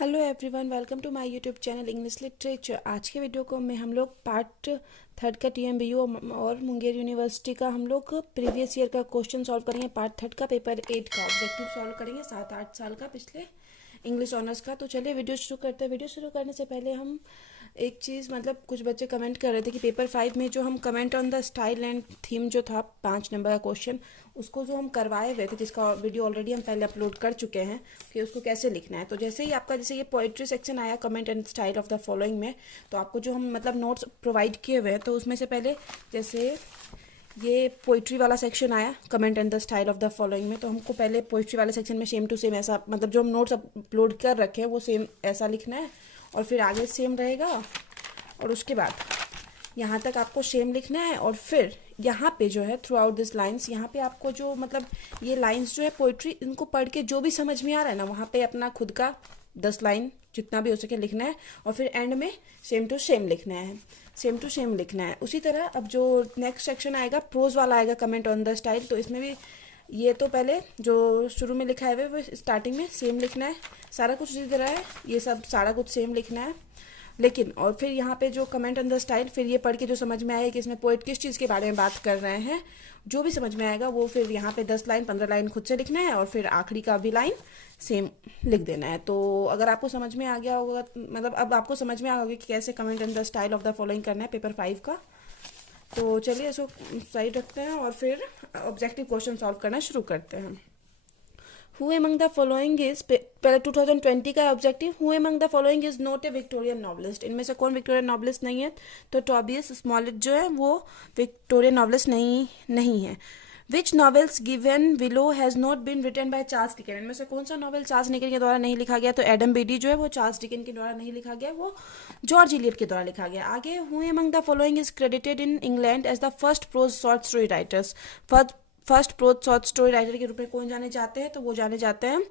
Hello everyone, welcome to my YouTube channel English literature. आज के video को में हम लोग पार्ट थर्ड का टीएमबीयू और मुंगेर यूनिवर्सिटी का हम लोग प्रीवियस ईयर का क्वेश्चन सॉल्व करेंगे। पार्ट थर्ड का पेपर 8 का ऑब्जेक्टिव सॉल्व करेंगे, 7-8 साल का पिछले इंग्लिश ऑनर्स का। तो चलिए वीडियो शुरू करते हैं। वीडियो शुरू करने से पहले हम एक चीज़, मतलब कुछ बच्चे कमेंट कर रहे थे कि पेपर 5 में जो हम comment on the style and theme जो था 5 नंबर का क्वेश्चन, उसको जो हम करवाए हुए थे, जिसका वीडियो ऑलरेडी हम पहले अपलोड कर चुके हैं कि उसको कैसे लिखना है। तो जैसे ही आपका जैसे ये पोइट्री सेक्शन आया comment and style of the following में, तो आपको जो हम मतलब नोट्स प्रोवाइड किए हुए हैं, तो उसमें से पहले जैसे ये पोइट्री वाला सेक्शन आया comment and the style of the following में, तो हमको पहले पोइट्री वाले सेक्शन में सेम टू सेम ऐसा, मतलब जो हम नोट्स अपलोड कर रखे हैं वो सेम ऐसा लिखना है, और फिर आगे सेम रहेगा, और उसके बाद यहाँ तक आपको सेम लिखना है। और फिर यहाँ पे जो है थ्रू आउट दिस लाइन्स, यहाँ पे आपको जो मतलब ये लाइन्स जो है पोइट्री, इनको पढ़ के जो भी समझ में आ रहा है ना, वहाँ पे अपना खुद का 10 लाइन जितना भी हो सके लिखना है, और फिर एंड में सेम टू सेम लिखना है, सेम टू सेम लिखना है। उसी तरह अब जो नेक्स्ट सेक्शन आएगा प्रोज वाला आएगा कमेंट ऑन द स्टाइल, तो इसमें भी ये तो पहले जो शुरू में लिखा है वो स्टार्टिंग में सेम लिखना है, सारा कुछ उसी तरह है, ये सब सारा कुछ सेम लिखना है। लेकिन और फिर यहाँ पे जो कमेंट ऑन द स्टाइल, फिर ये पढ़ के जो समझ में आया कि इसमें पोएट किस चीज़ के बारे में बात कर रहे हैं, जो भी समझ में आएगा वो फिर यहाँ पे 10 लाइन 15 लाइन खुद से लिखना है, और फिर आखिरी का भी लाइन सेम लिख देना है। तो अगर आपको समझ में आ गया होगा, मतलब अब आपको समझ में आ होगा कि कैसे comment on the style of the following करना है पेपर 5 का। तो चलिए इसको साइड रखते हैं और फिर ऑब्जेक्टिव क्वेश्चन सॉल्व करना शुरू करते हैं। Who among the following is, पहले 2020 का objective, Who among the following is not a Victorian novelist, इनमें से कौन विक्टोरियन नॉवलिस्ट नहीं है? तो टॉबियस स्मॉलेट जो है वो विक्टोरियन नॉवलिस्ट नहीं है। Which novels given below has not been written by Charles Dickens, इनमें से कौन सा नॉवल चार्ल्स डिकेन के द्वारा नहीं लिखा गया? तो एडम बीडी जो है वो चार्ल्स डिकेन के द्वारा नहीं लिखा गया, वो जॉर्ज इलियट के द्वारा लिखा गया। आगे, Who among the following is credited in England as the first prose short story writers, first prose short story writer के रूप में कौन जाने जाते हैं? तो वो जाने जाते हैं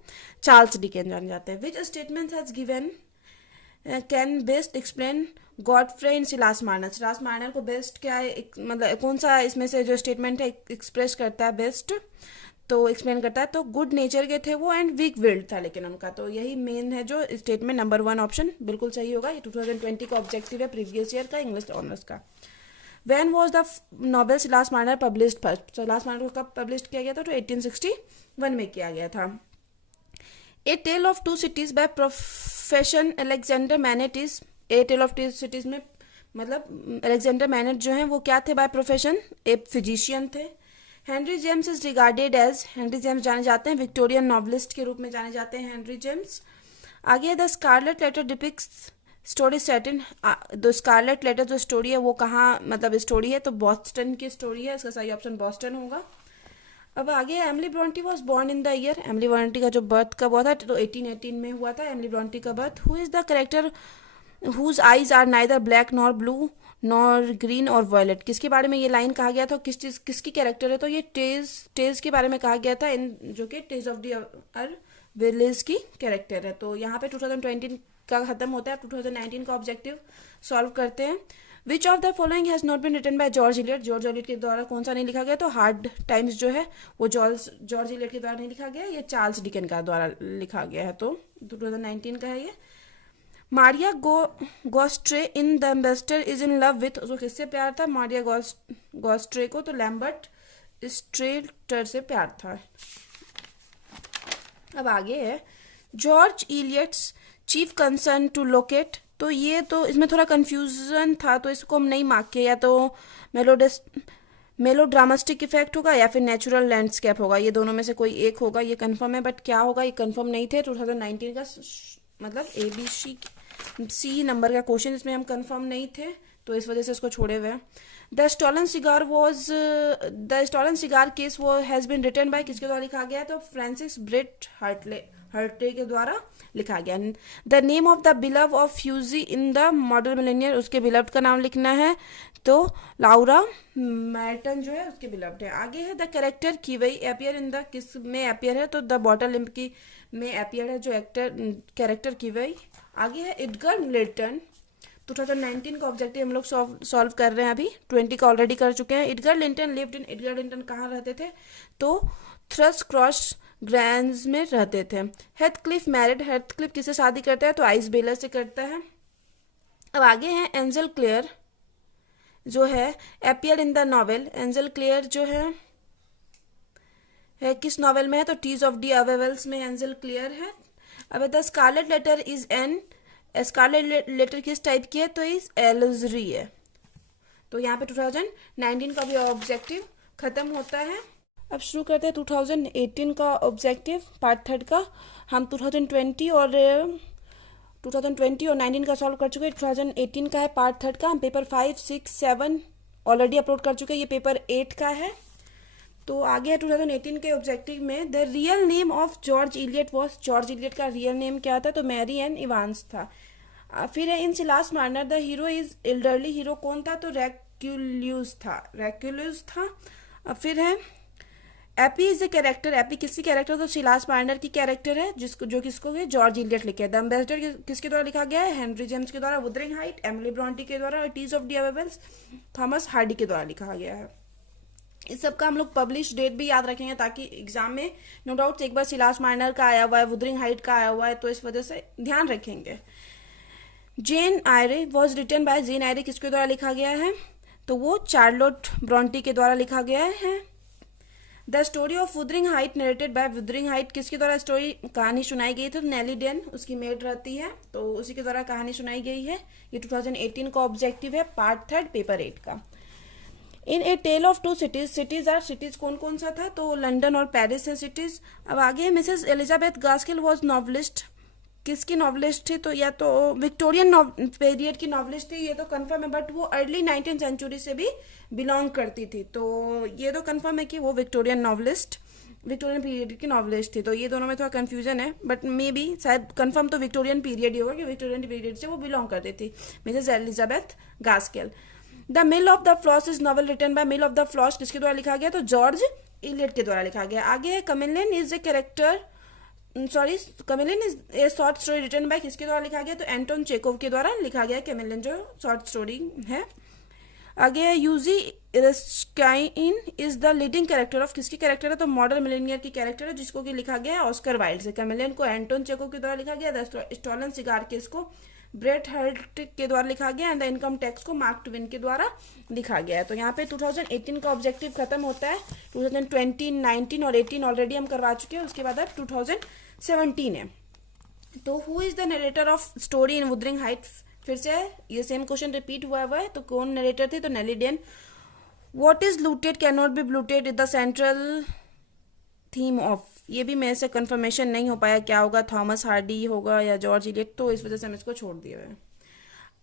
चार्ल्स डिकेन जाने जाते हैं। Which statement has given can best explain Godfrey in Silas Marner, Silas Marner को बेस्ट क्या है, मतलब कौन सा इसमें से जो स्टेटमेंट है एक्सप्रेस करता है बेस्ट, तो एक्सप्लेन करता है? तो गुड नेचर के थे वो एंड वीक विल्ड था लेकिन उनका, तो यही मेन है जो स्टेटमेंट नंबर 1 ऑप्शन बिल्कुल सही होगा। ये 2020 का ऑब्जेक्टिव है प्रीवियस ईयर का इंग्लिश ऑनर्स का। When was the novel Silas Marner published first? Silas Marner को कब पब्लिश किया गया था? तो 1861 में किया गया था। A Tale of Two Cities by profession Alexander MANET is, A Tale of Two Cities में मतलब अलेक्जेंडर मैनेट जो है वो क्या थे? बाय प्रोफेशन एक फिजिशियन थे। Henry James is regarded as, Henry James जाने जाते हैं विक्टोरियन नॉवलिस्ट के रूप में जाने जाते हैं हेनरी जेम्स। आगे the Scarlett Letter depicts story set in, the Scarlett Letter जो स्टोरी है वो कहाँ मतलब स्टोरी है? तो बॉस्टन की स्टोरी है, इसका सही ऑप्शन बॉस्टन होगा। अब आगे, Emily Brontë was born in the year, Emily Bronte का जो बर्थ कब हुआ था? तो 1818 में हुआ था एमिली ब्रॉन्टी का birth. Who is the character whose eyes are neither black nor blue nor green और वॉयलेट, किसके बारे में ये लाइन कहा गया था? किस चीज किसकी कैरेक्टर है? तो ये टेज के बारे में कहा गया था, इन जो कि टेज ऑफ द विलेज की कैरेक्टर है। तो यहाँ पे 2020 का खत्म होता है। 2019 का ऑब्जेक्टिव सॉल्व करते हैं। Which of the following has not been written by George Eliot, George Eliot के द्वारा कौन सा नहीं लिखा गया? तो हार्ड टाइम्स जो है वो जॉर्ज इलियट के द्वारा नहीं लिखा गया, ये चार्ल्स डिकेन का द्वारा लिखा गया है। तो 2019 का है ये। Maria Gostrey in the Ambassador is in love with, उसको किससे प्यार था? मारिया गोस्ट्रे को तो लैम्बर्ट स्ट्रेटर से प्यार था। अब आगे है, George Eliot's chief concern to locate, तो ये तो इसमें थोड़ा कंफ्यूजन था, तो इसको हम नहीं मार्क किया, या तो मेलोड्रामेटिक इफेक्ट होगा या फिर नेचुरल लैंडस्केप होगा, ये दोनों में से कोई एक होगा, ये कंफर्म है, बट क्या होगा ये कंफर्म नहीं थे। 2019 का मतलब ABC नंबर का क्वेश्चन, इसमें हम कंफर्म नहीं थे, तो इस वजह से इसको छोड़े हुए हैं। द स्टॉलन सिगार केस वो हैज बीन रिटन बाय, किसके द्वारा लिखा गया? तो फ्रांसिस ब्रेट हर्टे के द्वारा लिखा गया। The name of the beloved of Fuji in the model millionaire, उसके बिलव्ड का नाम लिखना है, तो लाउरा मैर्टन जो है उसके बिलव्ड है। आगे है, द कैरेक्टर की वही अपियर इन द, किस में अपियर है? तो द बॉटल लिम्प की में अपियर है जो कैरेक्टर की वही। आगे है एडगर लिंटन, 2019 का ऑब्जेक्टिव हम लोग सॉल्व कर रहे हैं, अभी 20 का ऑलरेडी कर चुके हैं। Edgar Linton lived in, Edgar Linton कहाँ रहते थे? तो थ्रस क्रॉस ग्रैंड्स में रहते थे। हेथक्लिफ मैरिड, हेथक्लिफ किससे शादी करता है? तो आइस बेलर से करता है। अब आगे है एंजल क्लेयर जो है appear in the novel. Angel Clare जो है किस नॉवेल में है? तो टीज ऑफ दी अवेवल्स में एंजल क्लियर है। अब the Scarlett Letter is an, Scarlet Letter किस टाइप की है? तो इज एलजरी है। तो यहाँ पे 2019 का भी ऑब्जेक्टिव खत्म होता है। अब शुरू करते हैं 2018 का ऑब्जेक्टिव पार्ट थर्ड का। हम 2020 और 19 का सॉल्व कर चुके हैं। 2018 का है पार्ट थर्ड का। हम पेपर 5, 6, 7 ऑलरेडी अपलोड कर चुके हैं। ये पेपर 8 का है। तो आगे है 2018 के ऑब्जेक्टिव में, the real name of George Eliot was, George Eliot का रियल नेम क्या था? तो मैरी एन इवांस था। फिर है in Silas Marner the hero is elderly, hero कौन था? तो रेक्यूल्यूस था, रेक्यूल्यूस था। फिर है Eppie is a character, Eppie किसकी कैरेक्टर? तो सिलास मार्नर की कैरेक्टर है, जिसको जो किसको है? जॉर्ज इलियट लिखे। द एम्बेसडर किसके द्वारा लिखा गया है? हेनरी जेम्स के द्वारा। वुदरिंग हाइट एमिली ब्रॉन्टी के द्वारा। और Tess of the Urbervilles Thomas Hardy के द्वारा लिखा गया है। इस सब का हम लोग पब्लिश डेट भी याद रखेंगे ताकि एग्जाम में नो डाउट एक बार सिलास मार्नर का आया हुआ है, वुदरिंग हाइट का आया हुआ है, तो इस वजह से ध्यान रखेंगे। जेन आयरे वॉज रिटन बाय, जेन आयरे किसके द्वारा लिखा गया है? तो वो चार्लोट ब्रॉन्टी के द्वारा लिखा गया है। The story of Wuthering height narrated by, Wuthering height किसके द्वारा स्टोरी कहानी सुनाई गई थी? तो नेली डेन उसकी मेड रहती है, तो उसी के द्वारा कहानी सुनाई गई है। ये 2018 का ऑब्जेक्टिव है पार्ट थर्ड पेपर 8 का। In a tell of two cities, cities are, cities कौन कौन सा था? तो लंदन और पेरिस है सिटीज। अब आगे है Mrs Elizabeth Gaskell was novelist, किसकी नॉवलिस्ट थी? तो या तो विक्टोरियन पीरियड की नॉवलिस्ट थी, ये तो कंफर्म है, बट वो अर्ली 19th सेंचुरी से भी बिलोंग करती थी, तो ये तो कंफर्म है कि वो विक्टोरियन नॉवलिस्ट, विक्टोरियन पीरियड की नॉवलिस्ट थी। तो ये दोनों में थोड़ा कंफ्यूजन है, बट मे बी शायद कंफर्म तो विक्टोरियन पीरियड ही होगा कि विक्टोरियन पीरियड से वो बिलोंग करती थी, Mrs Elizabeth Gaskell. The mill of the floss is novel written by, mill of the floss किसके द्वारा लिखा गया? तो जॉर्ज इलियट के द्वारा लिखा गया। आगे है Chameleon is a character, sorry Chameleon is a short story written by, किसके द्वारा लिखा गया? तो एंटोन चेकोव के द्वारा लिखा गया कैमिलियन जो शॉर्ट स्टोरी है। आगे है Hughie Erskine is the leading character of, किसकी कैरेक्टर है? तो मॉडर्न मिलेनियर की कैरेक्टर है, जिसको कि लिखा गया है ऑस्कर वाइल्ड से। कैमिलियन को एंटोन चेकोव के द्वारा लिखा गया। द स्टॉलन सिगार केस को ब्रेट हर्ट के द्वारा लिखा गया। एंड द इनकम टैक्स को मार्क ट्वेन के द्वारा लिखा गया है। तो यहाँ पे 2018 का ऑब्जेक्टिव खत्म होता है। 2020, 19 और 18 ऑलरेडी हम करवा चुके हैं। उसके बाद अब 2017 है। तो who is the narrator of story in Wuthering height? फिर से ये सेम क्वेश्चन रिपीट हुआ है। तो कौन नरेटर थे? तो Nelly Dean. What is looted can not be blotted is the central theme of, ये भी मेरे से कंफर्मेशन नहीं हो पाया क्या होगा, थॉमस हार्डी होगा या जॉर्ज इलियट, तो इस वजह से हम इसको छोड़ दिया है।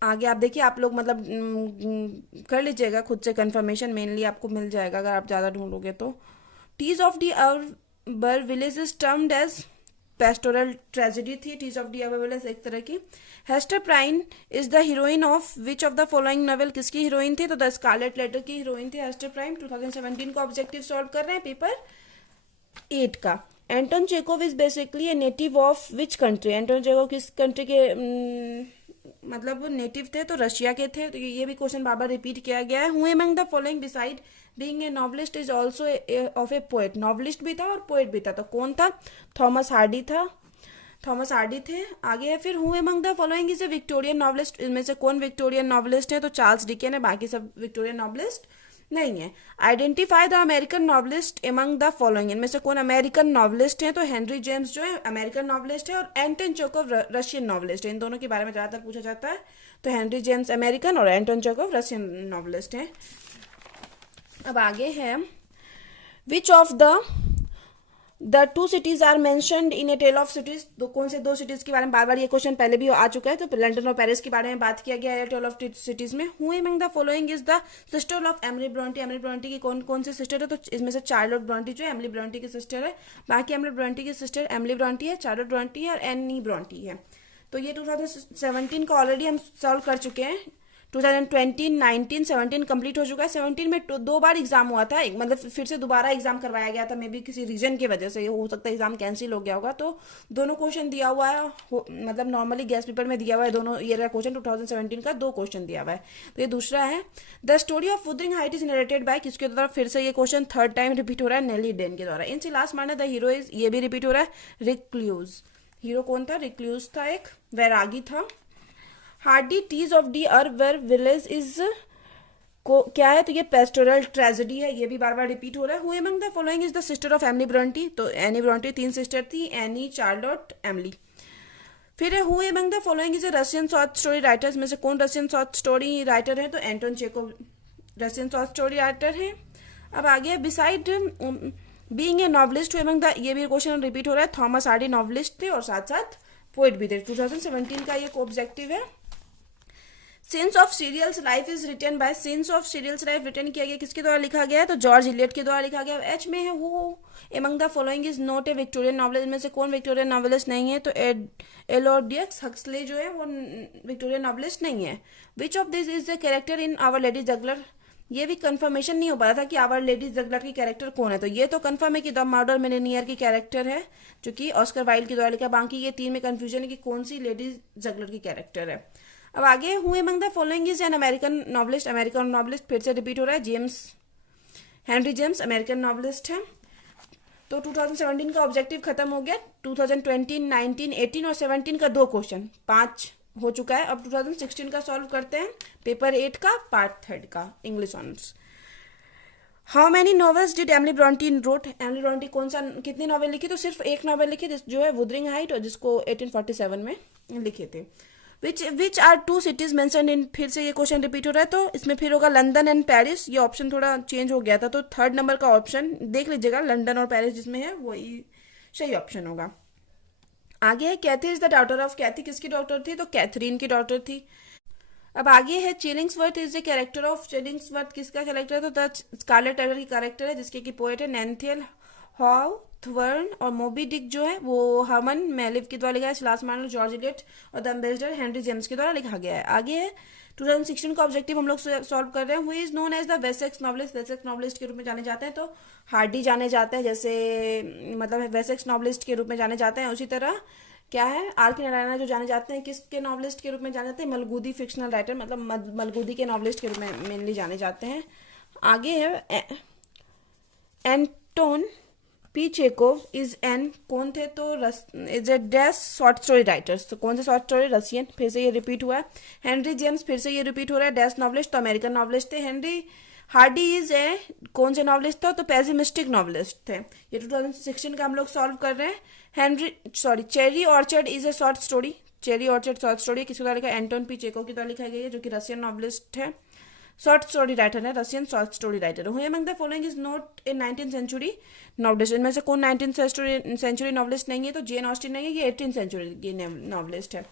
आगे आप देखिए, आप लोग मतलब कर लीजिएगा खुद से, कंफर्मेशन मेनली आपको मिल जाएगा अगर आप ज़्यादा ढूंढोगे तो। Tess of the our village is termed as, pastoral tragedy थी Tess of the our village एक तरह की। Hester Prynne is the heroine of which of the following novel, किसकी हीरोइन थी? तो द स्कारलेट लेटर की हीरोइन थी Hester प्राइन। 2017 का ऑब्जेक्टिव सॉल्व कर रहे हैं पेपर 8 का। Anton Chekhov is basically a native of which country, Anton Chekhov किस कंट्री के मतलब वो नेटिव थे? तो रशिया के थे। तो ये भी क्वेश्चन बार बार रिपीट किया गया है। Who among the following beside being a novelist is also of A poet, novelist भी था और पोएट भी था, तो कौन था? थॉमस हार्डी था, थॉमस हार्डी थे। आगे है फिर who among the following is a Victorian novelist, इनमें से कौन विक्टोरियन नॉवलिस्ट है? तो चार्ल्स डिकेन है, बाकी सब विक्टोरियन नॉवलिस्ट नहीं है। Identify the American novelist among the following, इनमें से कौन अमेरिकन नॉवलिस्ट है? तो हेनरी जेम्स जो है अमेरिकन नॉवलिस्ट है और एंटोन चेकोव रशियन नॉवलिस्ट है। इन दोनों के बारे में ज़्यादातर पूछा जाता है। तो हेनरी जेम्स अमेरिकन और एंटोन चेकोव रशियन नॉवलिस्ट है। अब आगे है which of the two cities are mentioned in a tell of Cities, तो कौन से दो सिटीज के बारे में, बार बार ये क्वेश्चन पहले भी आ चुका है। तो लंदन और पेरिस के बारे में बात किया गया है टेल ऑफ सिटीज में। Who among the following is the sister of Emily Brontë, Emily Brontë की कौन कौन से सिस्टर है? तो इसमें से चार्लोट ब्रॉन्टी जो है एमिली ब्रॉन्टी की सिस्टर है। बाकी एमिली ब्रॉन्टी की सिस्टर एमिली ब्रॉन्टी है, चार्लोट ब्रॉन्टी है और एनी ब्रॉन्टी है। तो ये 2017 का ऑलरेडी हम सॉल्व कर चुके हैं। 2020, 19, 17 कंप्लीट हो चुका है। 17 में 2 बार एग्जाम हुआ था, मतलब फिर से दोबारा एग्जाम करवाया गया था, मे बी किसी रीजन की वजह से हो सकता है एग्जाम कैंसिल हो गया होगा। तो दोनों क्वेश्चन दिया हुआ है, मतलब नॉर्मली गेस्ट पेपर में दिया हुआ है दोनों ईयर का क्वेश्चन। 2017 का 2 क्वेश्चन दिया हुआ है। तो ये दूसरा है, the story of Wuthering Height is narrated by, किसके द्वारा, फिर से ये क्वेश्चन थर्ड टाइम रिपीट हो रहा है, नेली डेन के द्वारा। In Silas Marner the hero is, ये भी रिपीट हो रहा है, रिक्लूज। हीरो कौन था? रिक्लूज था, एक वैरागी था। हार्डी टीज ऑफ डी अर वेर विलेज इज को क्या है? तो ये पेस्टोरल ट्रेजेडी है, ये भी बार बार रिपीट हो रहा है। Who among the following is the sister of Emily Bronte? तो एनी ब्रोंटी 3 सिस्टर थी, एनी, चार्लोट, एमिली। फिर है who among the following is a Russian short story writers? में से कौन रशियन शॉर्ट स्टोरी राइटर है? तो Anton Chekhov Russian short story writer है। अब आगे, beside being a novelist, who among the, ये भी क्वेश्चन रिपीट हो रहा है, थॉमस हार्डी नॉवलिस्ट थे और साथ साथ पोइट भी थे। 2017 का ये ऑब्जेक्टिव है। Sense of serials life is written by, sense of serials life written किया गया, किसके द्वारा लिखा गया है? तो जॉर्ज इलियट के द्वारा लिखा गया। एच में है who among the following is not A Victorian novelist? में से कौन विक्टोरियन नॉवलिस्ट नहीं है? तो एलोडियस हक्सले जो है वो विक्टोरियन नॉवलिस्ट नहीं है। Which of this is the character in our lady Juggler? ये भी कंफर्मेशन नहीं हो पा रहा था कि आवर लेडी जगलर की कैरेक्टर कौन है। तो ये तो कंफर्म है कि द मर्डर मिलेनियर की कैरेक्टर है, जो कि ऑस्कर वाइल्ड के द्वारा लिखा। बाकी ये 3 में कंफ्यूजन है कि कौन सी लेडी जगलर की कैरेक्टर है। अब आगे, who among the following is an American novelist? American novelist फिर से रिपीट हो रहा है, James, Henry James American novelist है। तो 2017 का ऑब्जेक्टिव खत्म हो गया। 2020, 19, 18 और 17 का 2 क्वेश्चन, 5 हो चुका है। अब 2016 का सॉल्व करते हैं, पेपर 8 का पार्ट 3 का English honours. How many novels did Emily Bronte wrote? Emily Bronte कौन सा, कितनी नॉवेल लिखी? तो सिर्फ एक नॉवेल लिखी, जो है वुदरिंग हाइट, और जिसको 1847 में लिखे थे। Which are 2 cities mentioned in, फिर से ये क्वेश्चन रिपीट हो रहा है, तो इसमें फिर होगा लंदन एंड पेरिस। ये ऑप्शन थोड़ा चेंज हो गया था, तो 3rd नंबर का ऑप्शन देख लीजिएगा, लंदन और पेरिस जिसमें है वही सही ऑप्शन होगा। आगे है, कैथी इज द डॉटर ऑफ, कैथी किसकी डॉटर थी? तो कैथरीन की डॉटर थी। अब आगे है, चिलिंग्सवर्थ इज द कैरेक्टर ऑफ, चिलिंग्सवर्थ किसका कैरेक्टर है? तो द स्कारलेट टाइगर की कैरेक्टर है, जिसके की पोएट है नैंथियल हॉथवर्न। और मोबी डिक जो है वो हर्मन मेलिव के द्वारा लिखा है, सिलास मार्नर, जॉर्ज इलियट और द एम्बेसडर हेनरी जेम्स के द्वारा लिखा गया है। आगे है, 2016 का ऑब्जेक्टिव हम लोग सॉल्व कर रहे हैं। Who is known as the Wessex novelist? Wessex novelist के रूप में जाने जाते हैं तो हार्डी जाने जाते हैं, जैसे मतलब वेसेक्स नॉवलिस्ट के रूप में जाने जाते हैं। उसी तरह क्या है, आर के नारायण जो जाने जाते हैं किसके नॉवलिस्ट के रूप में जाने जाते हैं? मलगूदी फिक्शनल राइटर, मतलब मलगूदी के नॉवलिस्ट के रूप में मेनली जाने जाते हैं। आगे है, Anton P Chekhov is an, कौन थे? तो is a dash short story writers. तो कौन से शॉर्ट स्टोरी? रशियन, फिर से ये रिपीट हुआ है। हेनरी जेम्स फिर से ये रिपीट हो रहा है, डैश नॉवलिस्ट, तो अमेरिकन नॉवलिस्ट थे। हेनरी हार्डी इज ए, कौन से नॉवलिस्ट था? तो पेसिमिस्टिक नॉवलिस्ट थे। ये 2016 का हम लोग सॉल्व कर रहे हैं। Cherry orchard is a short story, cherry orchard short story किसके द्वारा लिखा है? एंटोन पी चेकोव के द्वारा लिखा गया है, जो कि रशियन नॉवलिस्ट है, शॉर्ट स्टोरी राइटर है, Russian short story writer. Who among the following is not a 19th century novelist? इनमें से कौन 19th सेंचुरी नॉवलिस्ट नहीं है? तो जेन ऑस्टिन नहीं है, ये 18th सेंचुरी की नॉवलिस्ट है।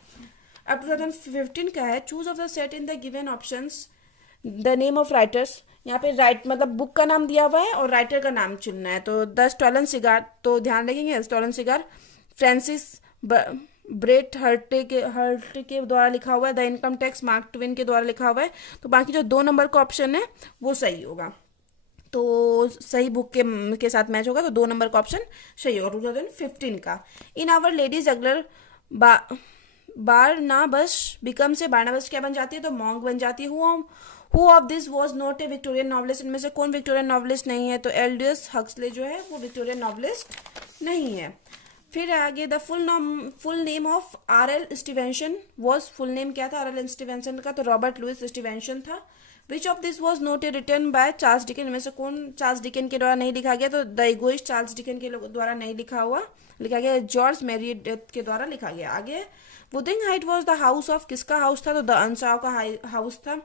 अब 2015 का है, choose of the set in the given options the name of writers. यहाँ पे राइट मतलब बुक का नाम दिया हुआ है और राइटर का नाम चुनना है। तो द स्टॉलन सिगार, तो ध्यान रखेंगे, स्टॉलन सिगार फ्रांसिस ब्रेट हर्टे के द्वारा लिखा हुआ है। The income tax Mark Twain के द्वारा लिखा हुआ है। तो बाकी जो 2 नंबर का ऑप्शन है वो सही होगा, तो सही बुक के साथ मैच होगा, तो 2 नंबर का ऑप्शन सही होगा। 2015 का, in our lady juggler Barnabas become से, बारनाबस क्या बन जाती है? तो मॉन्क बन जाती है। Who of this was not a Victorian novelist? इनमें से कौन विक्टोरियन नॉवलिस्ट नहीं है? तो एल्डियस हक्सले जो है वो विक्टोरियन नॉवलिस्ट नहीं है। फिर आगे, the full name of R.L. Stevenson was, full name क्या था R.L. स्टीवेंसन का? तो रॉबर्ट लुइस स्टीवेंसन था। Which of this was not a written by Charles Dickens? में से कौन चार्ल्स डिकन के द्वारा नहीं लिखा गया? तो द इगोइस्ट चार्ल्स डिकन के द्वारा नहीं लिखा गया, जॉर्ज मेरियडेथ के द्वारा लिखा गया। आगे, Wuthering height was the house of, किसका हाउस था? तो द अनसाव का हाउस था।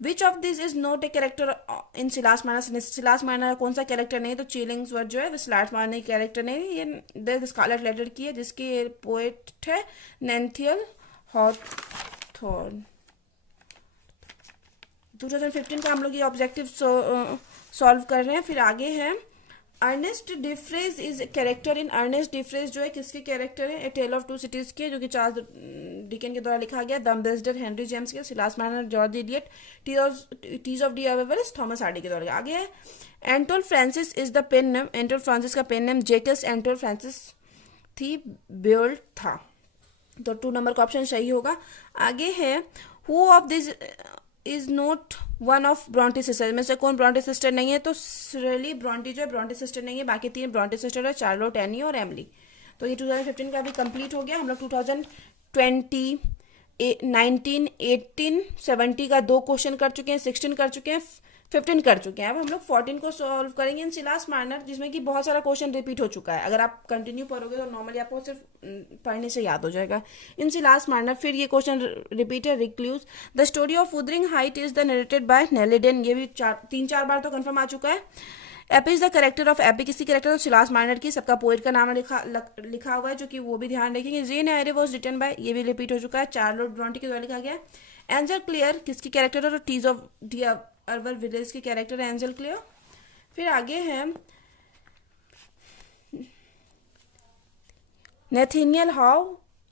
Which of this is not a character in Silas Marner? Silas Marner कौन सा कैरेक्टर नहीं? तो चिलिंग्सवर्थ जो है सिलास मार्नर कैरेक्टर नहीं, ये द स्कारलेट लेटर की है, जिसके पोएट है नैंथियल हॉथॉर्न। 2015 का हम लोग ये ऑब्जेक्टिव सॉल्व कर रहे हैं। फिर आगे है, Ernest Defarge is character in Ernest Defarge जो है किसके कैरेक्टर है? A tell of two cities के, जो कि चार्ल्स डिकेन के द्वारा लिखा गया। द एम्बेसडर हेनरी जेम्स के, Silas Marner George Eliot, Tess of the Wells Thomas Hardy के द्वारा। आगे है Anatole Francis is the pen name, Anatole Francis का pen name Jacques Anatole Francis Thibault था। तो 2 नंबर का ऑप्शन सही होगा। आगे है who of this is not one of Brontë sister, में से कौन ब्रॉन्टी सिस्टर नहीं है? तो श्रेली ब्रॉन्टी जो है ब्रॉन्टी सिस्टर नहीं है, बाकी 3 ब्रॉन्टी सिस्टर है, चार्लोट, एनी और एमली। तो ये 2015 का भी कंप्लीट हो गया। हम लोग 2020, 19, 18, 70 का 2 क्वेश्चन कर चुके हैं, 16 कर चुके हैं, 15 कर चुके हैं। अब हम लोग 14 को सॉल्व करेंगे इन सिलास मार्नर, जिसमें कि बहुत सारा क्वेश्चन रिपीट हो चुका है। अगर आप कंटिन्यू पढ़ोगे तो नॉर्मली आपको सिर्फ पढ़ने से याद हो जाएगा। इन सिलास मार्नर फिर ये क्वेश्चन रिपीट है। Recluse the story of Wuthering Height is the narrated by Nelly Dean, ये भी 3-4 बार तो कंफर्म आ चुका है। Eppie is the character of, Eppie किसी कैरेक्टर ऑफ सिलास मार्नर की, सबका पोएट का नाम लिखा हुआ है, जो कि वो भी ध्यान रखेंगे। जेन एयरे वाज रिटन बाय, ये भी रिपीट हो चुका है, चार्लोट ब्रॉन्टी के द्वारा लिखा गया। एंजल क्लियर किसकी कैरेक्टर है? तो टीज ऑफ डी अर्वर विलेज की कैरेक्टर है एंजल क्लियर। फिर आगे है Nathaniel how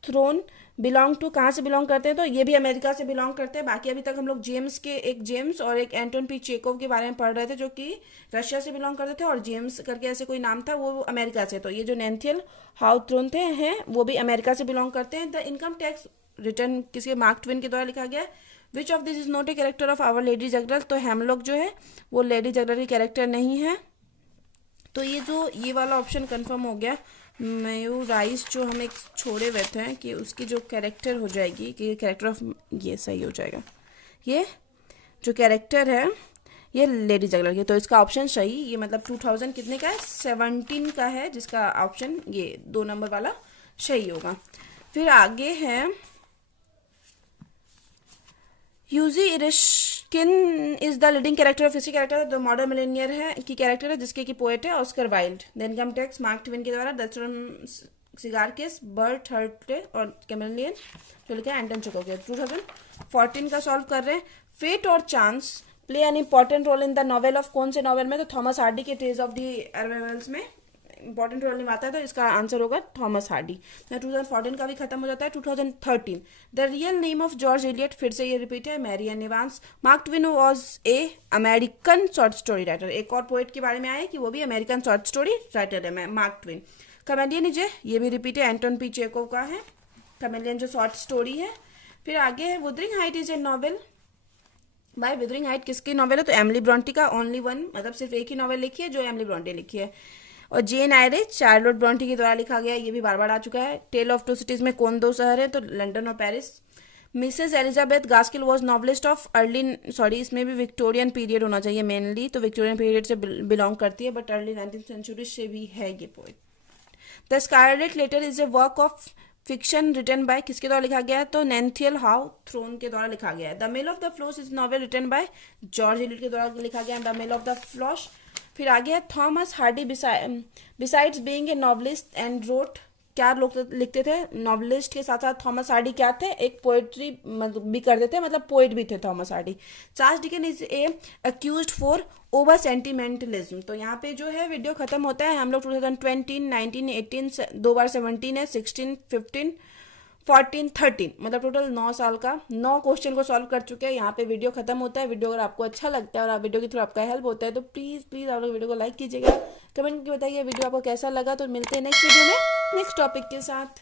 throne belong to, कहाँ से बिलोंग करते हैं? तो ये भी अमेरिका से बिलोंग करते हैं। बाकी अभी तक हम लोग एक जेम्स और एक एंटोन पी चेकोव के बारे में पढ़ रहे थे, जो कि रशिया से बिलोंग करते थे, और जेम्स करके ऐसे कोई नाम था, वो अमेरिका से। तो ये जो नेथेनियल हाउ थ्रोन थे हैं वो भी अमेरिका से बिलोंग करते हैं। द इनकम टैक्स रिटर्न किसके? मार्क ट्वेन के द्वारा लिखा गया। Which of this is not a character of our lady juggler, तो हेमलॉक जो है वो लेडी जगरल की कैरेक्टर नहीं है। तो ये वाला ऑप्शन कंफर्म हो गया। मयूराइज जो हम एक छोड़े हुए थे कि उसकी जो कैरेक्टर हो जाएगी, कि कैरेक्टर ऑफ, ये सही हो जाएगा। ये जो कैरेक्टर है ये लेडी जगलर की, तो इसका ऑप्शन सही, ये मतलब 2000 कितने का है? 17 का है, जिसका ऑप्शन ये 2 नंबर वाला सही होगा। फिर आगे है Hughie Erskine is the leading character of, इसकी कैरेक्टर द मॉडर्न मिलेनियर है की कैरेक्टर है, जिसके की पोएट है Oscar Wilde. The income tax Mark Twain के द्वारा। The cigar case Bret Harte और कैमेलियन जो लिखा है एंटन चेकोव के। 2014 का सॉल्व कर रहे हैं। फेट और chance play an important role in the novel of, कौन से नॉवेल में? तो थॉमस हार्डी के ट्रेज ऑफ दी एरवेल्स में इंपॉर्टेंट रोल निभाता है, तो इसका आंसर होगा थॉमस हार्डी। 2014 का भी खत्म हो जाता है। 2013 the real name of George Eliot, फिर से ये रिपीट है, Mary Ann Evans. Mark Twain was a American short story writer, एक और पोएट के बारे में आया कि वो भी अमेरिकन शॉर्ट स्टोरी राइटर है मार्क ट्वेन। कमेडियन जो ये भी रिपीट है, एंटोन पी चेकोव का है कमेडियन जो शॉर्ट स्टोरी है। फिर आगे है Wuthering Height is a novel by Wuthering height, किसकी नॉवेल है? तो एमिली ब्रॉन्टी का, ओनली वन, मतलब सिर्फ एक ही नॉवेल लिखी है जो एमिली ब्रॉन्टी लिखी है। और जेन आयरे चार्लोट ब्रॉन्टी के द्वारा लिखा गया, ये भी बार बार आ चुका है। टेल ऑफ टू सिटीज में कौन 2 शहर है? तो लंदन और Paris. Mrs Elizabeth Gaskell was novelist of इसमें भी विक्टोरियन पीरियड होना चाहिए मेनली, तो विक्टोरियन पीरियड से बिलोंग करती है, बट अर्ली 19th सेंचुरी से भी है ये poet. The Scarlett Letter is a work of fiction written by, किसके द्वारा लिखा गया है? तो नेथेनियल हाउ थ्रोन के द्वारा लिखा गया है। The mill of the floss is novel written by George Eliot के द्वारा लिखा गया है, the mill of the floss. फिर आगे है Thomas Hardy besides being a novelist and wrote, क्या लोग लिखते थे? नॉवलिस्ट के साथ साथ थॉमस हार्डी क्या थे? एक पोएट्री भी करते थे, मतलब पोएट भी थे Thomas Hardy. Charles Dicken is a accused for over sentimentalism. तो यहाँ पे जो है वीडियो खत्म होता है। हम लोग 2020, 19, 18 2 बार 17 है, 16, 15, 14, 13 मतलब टोटल 9 साल का 9 क्वेश्चन को सॉल्व कर चुके हैं। यहाँ पे वीडियो खत्म होता है। वीडियो अगर आपको अच्छा लगता है और आप वीडियो के थ्रू आपका हेल्प होता है तो प्लीज़ आप लोग वीडियो को लाइक कीजिएगा, कमेंट करके बताइए वीडियो आपको कैसा लगा। तो मिलते हैं नेक्स्ट वीडियो में नेक्स्ट टॉपिक के साथ।